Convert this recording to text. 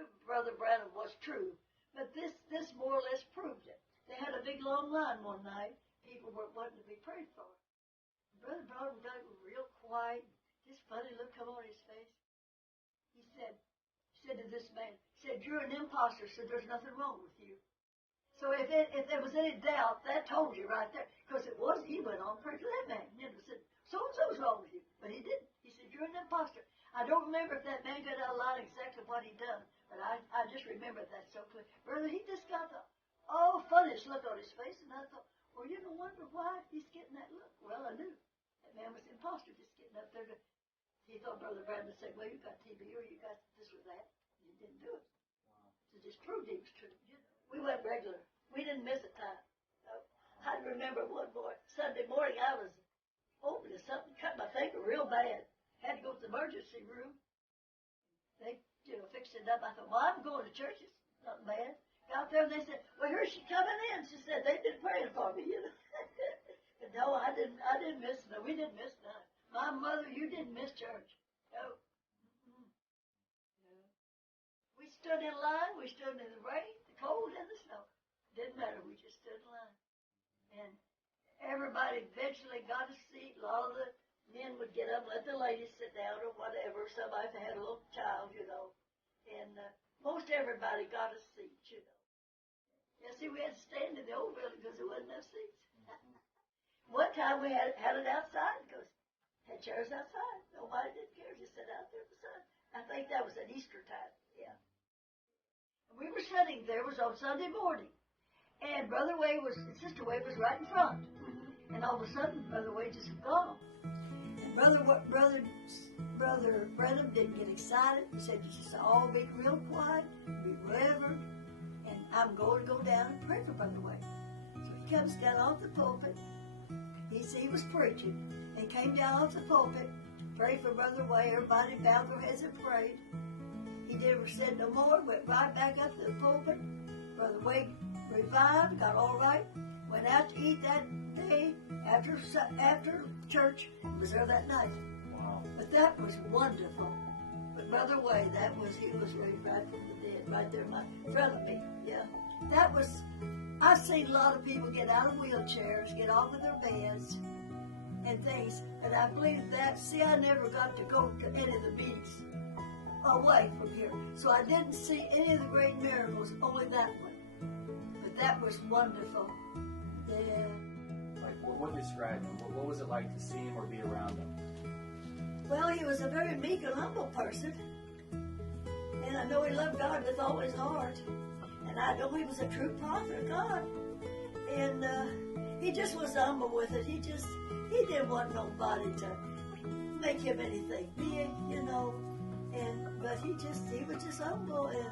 knew Brother Branham was true, but this more or less proved it. They had a big long line one night. People were wanting to be prayed for. Brother Branham got real quiet. This funny look come on his face. He said to this man, he said, "You're an imposter, so there's nothing wrong with you." So if there was any doubt, that told you right there. Because it was, he went on praying for that man. And said, "So-and-so's wrong with you." But he didn't. He said, "You're an imposter." I don't remember if that man got out of line exactly what he done, but I just remember that so clear. Brother, he just got the funniest look on his face, and I thought, well, you don't wonder why he's getting that look. Well, I knew. That man was an imposter just getting up there. He thought Brother Branham said, "Well, you got TB or you got this or that." He didn't do it. Wow. So just proved he was true. You know, we went regular. We didn't miss a time. I remember one Sunday morning I was opening something, cut my finger real bad. Had to go to the emergency room. They, fixed it up. I thought, well, I'm going to church. It's not bad. Got there and they said, "Well, here's she coming in." She said, "They've been praying for me, But no, I didn't miss none. We didn't miss none. My mother, you didn't miss church. No. Mm-hmm. No. We stood in line. We stood in the rain, the cold, and the snow. Didn't matter. We just stood in line. And everybody eventually got a seat. A lot of the men would get up, let the ladies sit down or whatever. Somebody if they had a little child, And most everybody got a seat, Yeah, see, we had to stand in the old building because there wasn't enough seats. One time we had it outside because had chairs outside. Nobody didn't care. Just sat out there in the sun. I think that was at Easter time. Yeah. And we were sitting there. It was on Sunday morning. And Brother Wade Sister Wade was right in front. And all of a sudden, Brother Wade just gone. And Brother Branham didn't get excited. He said, "Just all be real quiet, be reverent, and I'm going to go down and pray for Brother Wade." So he comes down off the pulpit. He was preaching. And came down off the pulpit, prayed for Brother Wade. Everybody bowed their heads and prayed. He never said no more. Went right back up to the pulpit. Brother Wade revived, got all right. Went out to eat that day after church. Was there that night. Wow. But that was wonderful. But Brother Wade, he was raised right from the dead, right there in front of me. Yeah. I've seen a lot of people get out of wheelchairs, get off of their beds and things. And I believe I never got to go to any of the meetings away from here. So I didn't see any of the great miracles, only that one. But that was wonderful. Yeah. Like, what described him? What was it like to see him or be around him? Well, he was a very meek and humble person. And I know he loved God with all his heart. And I know he was a true prophet of God. And he just was humble with it. He didn't want nobody to make him anything big, But he was just humble and